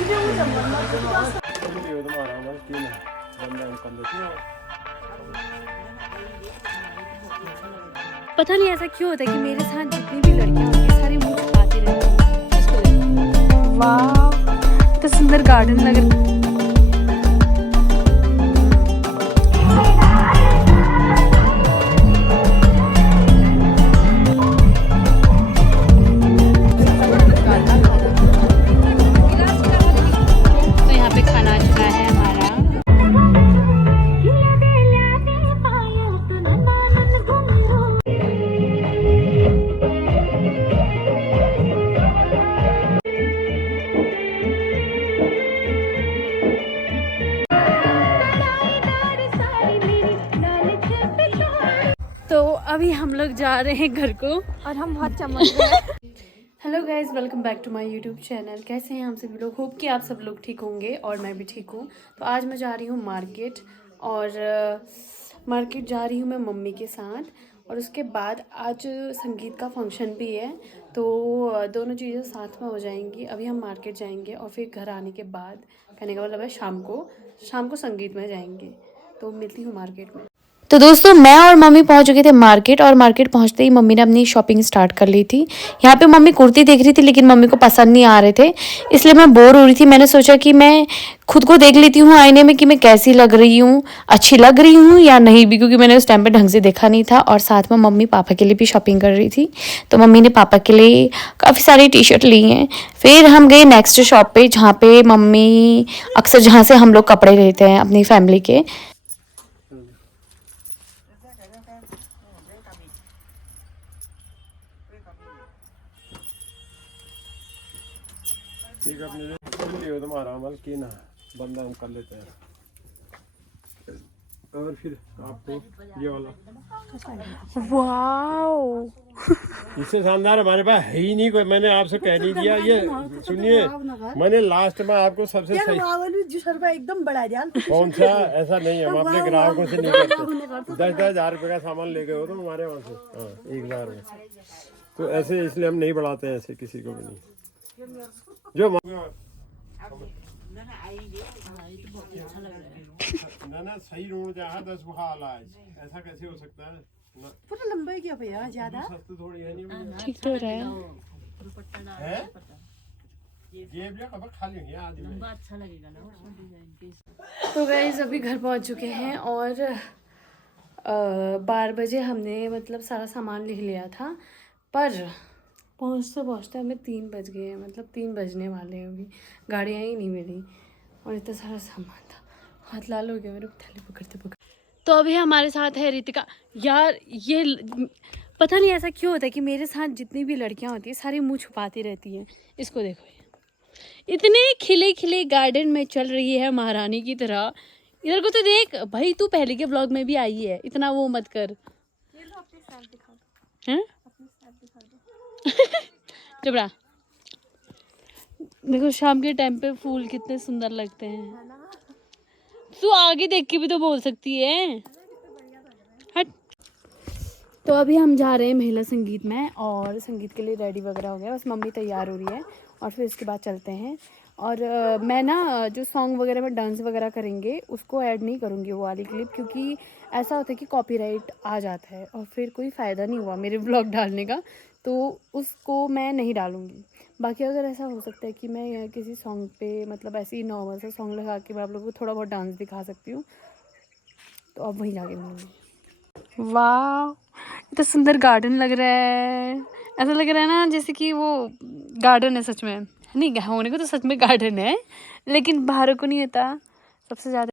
पता नहीं ऐसा क्यों होता है कि मेरे साथ जितनी भी लड़कियां होती हैं सारी मुंह छुपाती रहती हैं। वाह, तो सुंदर गार्डन लग रहा है। तो अभी हम लोग जा रहे हैं घर को और हम बहुत चमक रहे हैं। Hello guys, welcome back to my YouTube channel. कैसे हैं हम सभी लोग? होप कि आप सब लोग ठीक होंगे और मैं भी ठीक हूँ। तो आज मैं जा रही हूँ मार्केट और मार्केट जा रही हूँ मैं मम्मी के साथ। और उसके बाद आज संगीत का फंक्शन भी है, तो दोनों चीज़ें साथ में हो जाएंगी। अभी हम मार्केट जाएंगे और फिर घर आने के बाद, कहने का मतलब है शाम को संगीत में जाएंगे। तो मिलती हूँ मार्केट में। तो दोस्तों, मैं और मम्मी पहुंच चुके थे मार्केट, और मार्केट पहुंचते ही मम्मी ने अपनी शॉपिंग स्टार्ट कर ली थी। यहाँ पे मम्मी कुर्ती देख रही थी, लेकिन मम्मी को पसंद नहीं आ रहे थे, इसलिए मैं बोर हो रही थी। मैंने सोचा कि मैं खुद को देख लेती हूँ आईने में कि मैं कैसी लग रही हूँ, अच्छी लग रही हूँ या नहीं भी, क्योंकि मैंने उस टाइम पे ढंग से देखा नहीं था। और साथ में मम्मी पापा के लिए भी शॉपिंग कर रही थी, तो मम्मी ने पापा के लिए काफ़ी सारी टी शर्ट ली हैं। फिर हम गए नेक्स्ट शॉप पे, जहाँ पे मम्मी अक्सर जहाँ से हम लोग कपड़े लेते हैं अपनी फैमिली के। एक अपने तुम्हारा अमल की ना बंदा हम कर लेते हैं। और फिर आपको ये वाला वाओ, इससे शानदार हमारे पास है ही नहीं कोई। मैंने आपसे कह नहीं दिया, ये सुनिए, मैंने लास्ट में आपको सबसे सही एकदम बड़ा कौन सा, ऐसा नहीं है, हम अपने ग्राहकों से नहीं करते। 10,000 रुपये का सामान ले गए हो तो हमारे वहाँ से, हाँ, 1,000 में। तो ऐसे इसलिए हम नहीं बढ़ाते हैं ऐसे किसी को भी नहीं। जो ना सही रोड जहाँ 10 बुखार आए, ऐसा कैसे हो सकता है? पूरा लंबा ही क्या भैया, ज्यादा सस्ते थोड़ी है नहीं। ठीक तो रहा है। ये भी कब खा लेंगे आदमी, लंबा अच्छा लगेगा ना। तो गाइस अभी घर पहुंच चुके हैं और 12 बजे हमने मतलब सारा सामान लिख लिया था, पर पहुँचते पहुँचते हमें 3 बज गए हैं, मतलब 3 बजने वाले हैं। अभी गाड़ियाँ ही नहीं मिली और इतना सारा सामान था, हाथ लाल हो गया मेरे थैली पकड़ते पकड़ते। तो अभी हमारे साथ है रितिका। यार ये पता नहीं ऐसा क्यों होता है कि मेरे साथ जितनी भी लड़कियां होती हैं सारी मुंह छुपाती रहती हैं। इसको देखो, इतने खिले खिले गार्डन में चल रही है महारानी की तरह। इधर को तो देख भाई, तू पहले के व्लॉग में भी आई है, इतना वो मत कर। हैं जबड़ा देखो, शाम के टाइम पे फूल कितने सुंदर लगते हैं। तू आगे देख के भी तो बोल सकती है। हट। तो अभी हम जा रहे हैं महिला संगीत में, और संगीत के लिए रेडी वगैरह हो गया, बस मम्मी तैयार हो रही है और फिर इसके बाद चलते हैं। और मैं ना जो सॉन्ग वगैरह में डांस वगैरह करेंगे उसको ऐड नहीं करूँगी वो वाली क्लिप, क्योंकि ऐसा होता है कि कॉपीराइट आ जाता है और फिर कोई फ़ायदा नहीं हुआ मेरे व्लॉग डालने का, तो उसको मैं नहीं डालूँगी। बाकी अगर ऐसा हो सकता है कि मैं किसी सॉन्ग पे मतलब ऐसे ही नॉर्मल सा सॉन्ग लगा के मैं आप लोगों को थोड़ा बहुत डांस दिखा सकती हूँ, तो अब वहीं जाके मिलूँगी। वाह, इतना सुंदर गार्डन लग रहा है। ऐसा लग रहा है ना जैसे कि वो गार्डन है सच में। नहीं, होने को तो सच में गार्डन है, लेकिन बाहर को नहीं होता सबसे ज़्यादा।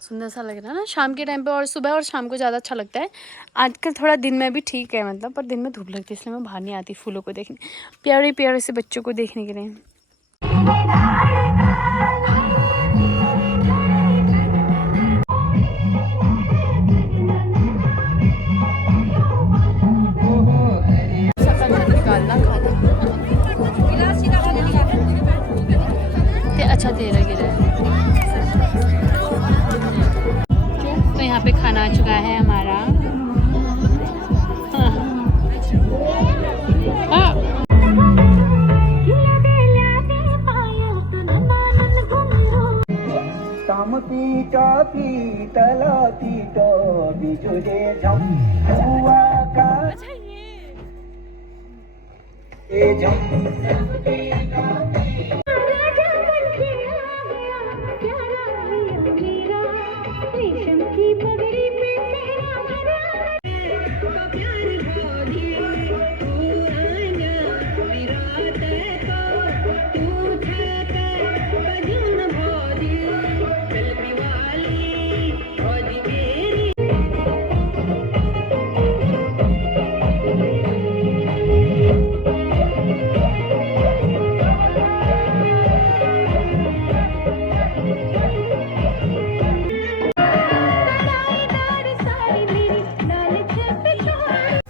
सुंदर सा लग रहा है ना शाम के टाइम पे, और सुबह और शाम को ज़्यादा अच्छा लगता है। आजकल थोड़ा दिन में भी ठीक है मतलब, पर दिन में धूप लगती है, इसलिए मैं बाहर नहीं आती फूलों को देखने, प्यारे प्यारे से बच्चों को देखने के लिए। अच्छा दे रहा गिरा है। तो यहाँ पे खाना आ चुका है हमारा। हाँ। पीटा पीतला पीटो बिजुले झम हुआ का ए झम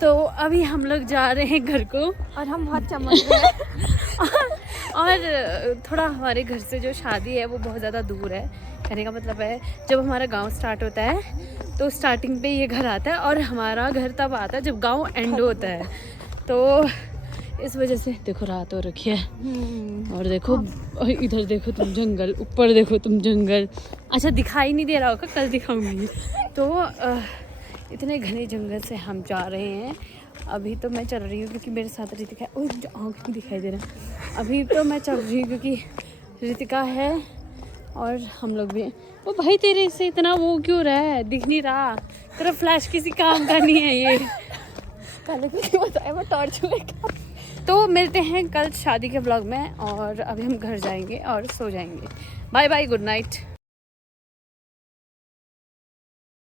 तो अभी हम लोग जा रहे हैं घर को और हम बहुत चमक रहे हैं और थोड़ा हमारे घर से जो शादी है वो बहुत ज़्यादा दूर है। कहने का मतलब है जब हमारा गांव स्टार्ट होता है तो स्टार्टिंग पे ये घर आता है और हमारा घर तब आता है जब गांव एंड होता है। तो इस वजह से देखो रात हो रखी है और देखो इधर देखो तुम जंगल, ऊपर देखो तुम जंगल। अच्छा दिखाई नहीं दे रहा होगा, कल दिखाऊंगी। तो इतने घने जंगल से हम जा रहे हैं। अभी तो मैं चल रही हूँ क्योंकि मेरे साथ रितिका है। ओह मुझे आँख नहीं दिखाई दे रहा। अभी तो मैं चल रही हूँ क्योंकि रितिका है और हम लोग भी हैं। वो भाई तेरे से इतना वो क्यों रहा है, दिख नहीं रहा तेरा फ्लैश किसी काम का नहीं है ये। पहले किसी बताया वो टॉर्च में। तो मिलते हैं कल शादी के ब्लॉग में और अभी हम घर जाएंगे और सो जाएंगे। Bye bye, good night.